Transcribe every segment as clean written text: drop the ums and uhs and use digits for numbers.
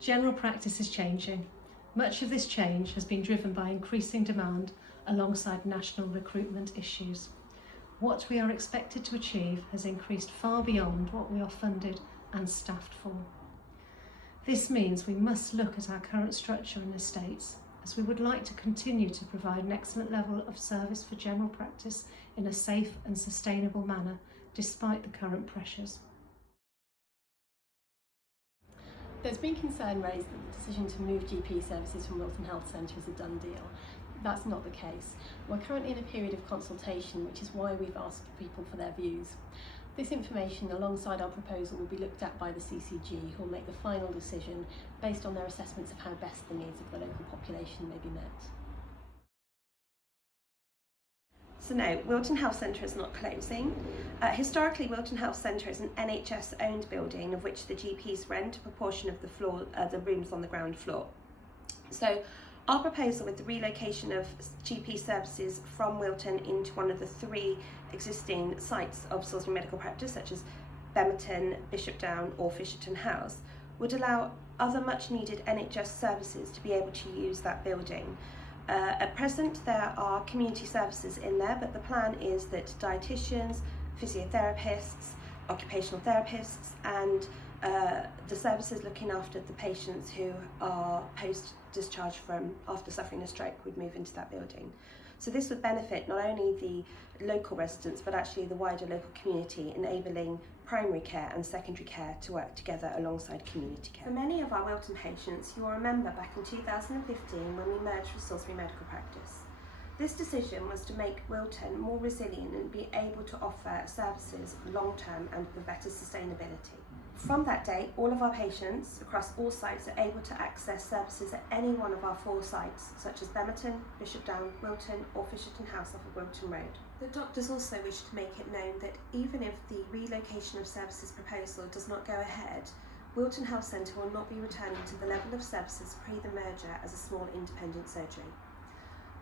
General practice is changing. Much of this change has been driven by increasing demand alongside national recruitment issues. What we are expected to achieve has increased far beyond what we are funded and staffed for. This means we must look at our current structure and estates, as we would like to continue to provide an excellent level of service for general practice in a safe and sustainable manner, despite the current pressures. There's been concern raised that the decision to move GP services from Wilton Health Centre is a done deal. That's not the case. We're currently in a period of consultation, which is why we've asked people for their views. This information, alongside our proposal, will be looked at by the CCG, who will make the final decision based on their assessments of how best the needs of the local population may be met. So no, Wilton Health Centre is not closing. Historically, Wilton Health Centre is an NHS-owned building of which the GPs rent a proportion of the rooms on the ground floor. So our proposal with the relocation of GP services from Wilton into one of the 3 existing sites of Salisbury Medical Practice, such as Bemerton, Bishopdown or Fisherton House, would allow other much needed NHS services to be able to use that building. At present there are community services in there, but the plan is that dietitians, physiotherapists, occupational therapists and the services looking after the patients who are post-discharge from after suffering a stroke would move into that building. So this would benefit not only the local residents but actually the wider local community, enabling primary care and secondary care to work together alongside community care. For many of our Wilton patients, you will remember back in 2015 when we merged with Salisbury Medical Practice. This decision was to make Wilton more resilient and be able to offer services long-term and with better sustainability. From that date, all of our patients across all sites are able to access services at any one of our 4 sites, such as Bemerton, Bishopdown, Wilton or Fisherton House off of Wilton Road. The doctors also wish to make it known that even if the relocation of services proposal does not go ahead, Wilton Health Centre will not be returning to the level of services pre the merger as a small independent surgery.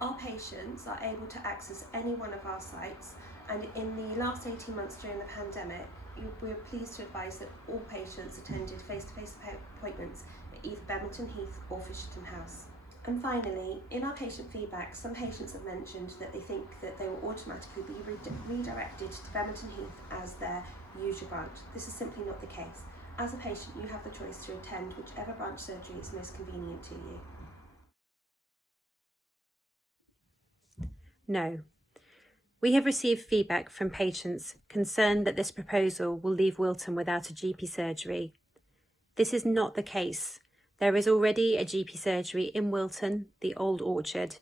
Our patients are able to access any one of our sites, and in the last 18 months during the pandemic, we are pleased to advise that all patients attended face-to-face appointments at either Bemerton Heath or Fisherton House. And finally, in our patient feedback, some patients have mentioned that they think that they will automatically be redirected to Bemerton Heath as their usual branch. This is simply not the case. As a patient, you have the choice to attend whichever branch surgery is most convenient to you. No. We have received feedback from patients concerned that this proposal will leave Wilton without a GP surgery. This is not the case. There is already a GP surgery in Wilton, the Old Orchard.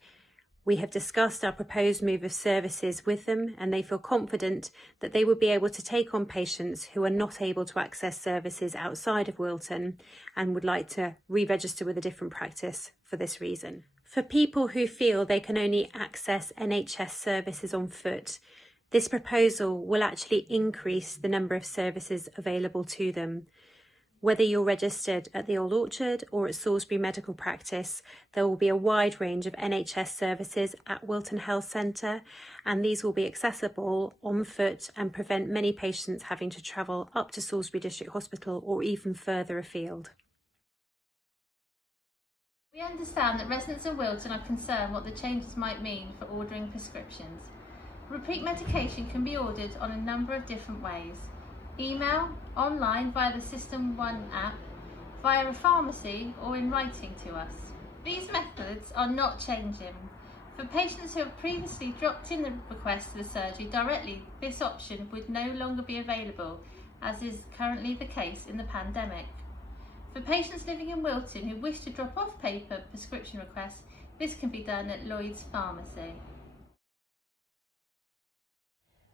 We have discussed our proposed move of services with them, and they feel confident that they will be able to take on patients who are not able to access services outside of Wilton and would like to re-register with a different practice for this reason. For people who feel they can only access NHS services on foot, this proposal will actually increase the number of services available to them. Whether you're registered at the Old Orchard or at Salisbury Medical Practice, there will be a wide range of NHS services at Wilton Health Centre, and these will be accessible on foot and prevent many patients having to travel up to Salisbury District Hospital or even further afield. We understand that residents of Wilton are concerned what the changes might mean for ordering prescriptions. Repeat medication can be ordered on a number of different ways. Email, online via the System 1 app, via a pharmacy or in writing to us. These methods are not changing. For patients who have previously dropped in the request for the surgery directly, this option would no longer be available, as is currently the case in the pandemic. For patients living in Wilton who wish to drop off paper prescription requests, this can be done at Lloyd's Pharmacy.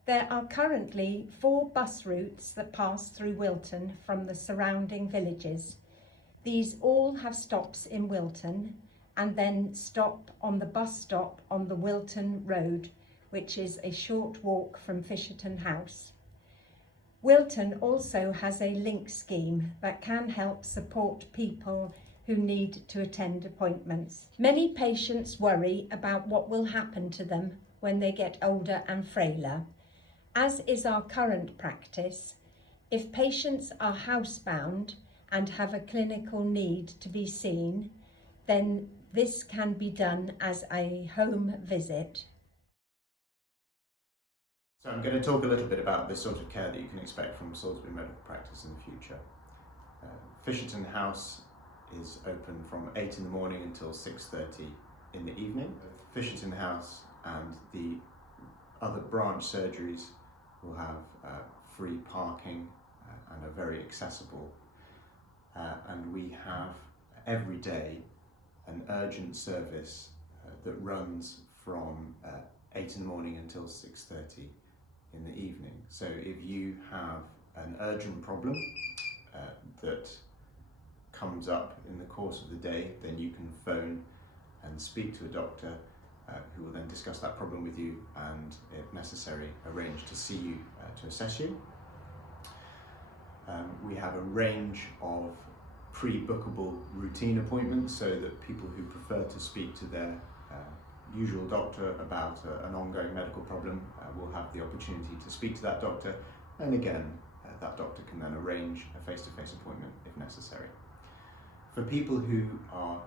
There are currently 4 bus routes that pass through Wilton from the surrounding villages. These all have stops in Wilton and then stop on the bus stop on the Wilton Road, which is a short walk from Fisherton House. Wilton also has a link scheme that can help support people who need to attend appointments. Many patients worry about what will happen to them when they get older and frailer. As is our current practice, if patients are housebound and have a clinical need to be seen, then this can be done as a home visit. So I'm going to talk a little bit about the sort of care that you can expect from Salisbury Medical Practice in the future. Fisherton House is open from 8 in the morning until 6:30 in the evening. Fisherton House and the other branch surgeries will have free parking and are very accessible. And we have every day an urgent service that runs from 8 in the morning until 6:30 in the evening. So if you have an urgent problem that comes up in the course of the day, then you can phone and speak to a doctor who will then discuss that problem with you and, if necessary, arrange to see you to assess you. We have a range of pre-bookable routine appointments so that people who prefer to speak to their usual doctor about an ongoing medical problem will have the opportunity to speak to that doctor, and again that doctor can then arrange a face-to-face appointment if necessary. For people who are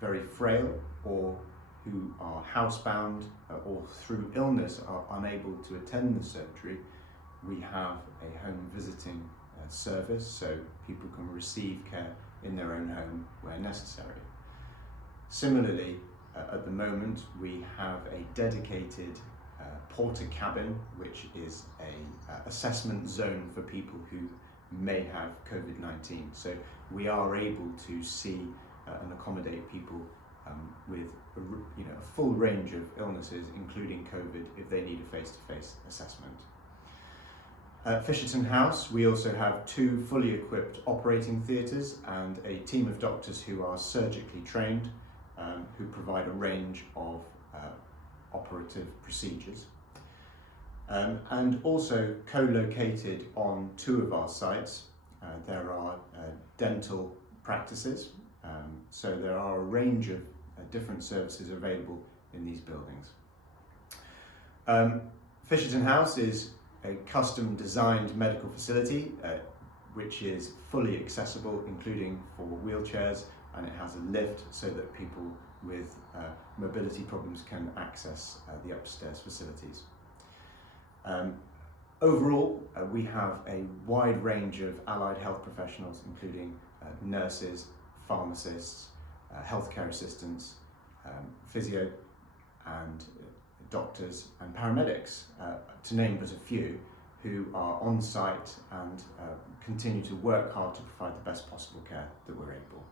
very frail or who are housebound or through illness are unable to attend the surgery, we have a home visiting service so people can receive care in their own home where necessary. Similarly, at the moment we have a dedicated porter cabin, which is a assessment zone for people who may have COVID-19. So we are able to see and accommodate people with a full range of illnesses, including COVID, if they need a face-to-face assessment. At Fisherton House, we also have 2 fully equipped operating theatres and a team of doctors who are surgically trained, who provide a range of operative procedures. And also co-located on 2 of our sites, there are dental practices. So there are a range of different services available in these buildings. Fisherton House is a custom designed medical facility which is fully accessible, including for wheelchairs, and it has a lift so that people with mobility problems can access the upstairs facilities. Overall, we have a wide range of allied health professionals, including nurses, pharmacists, healthcare assistants, physio and doctors and paramedics, to name but a few, who are on site and continue to work hard to provide the best possible care that we're able.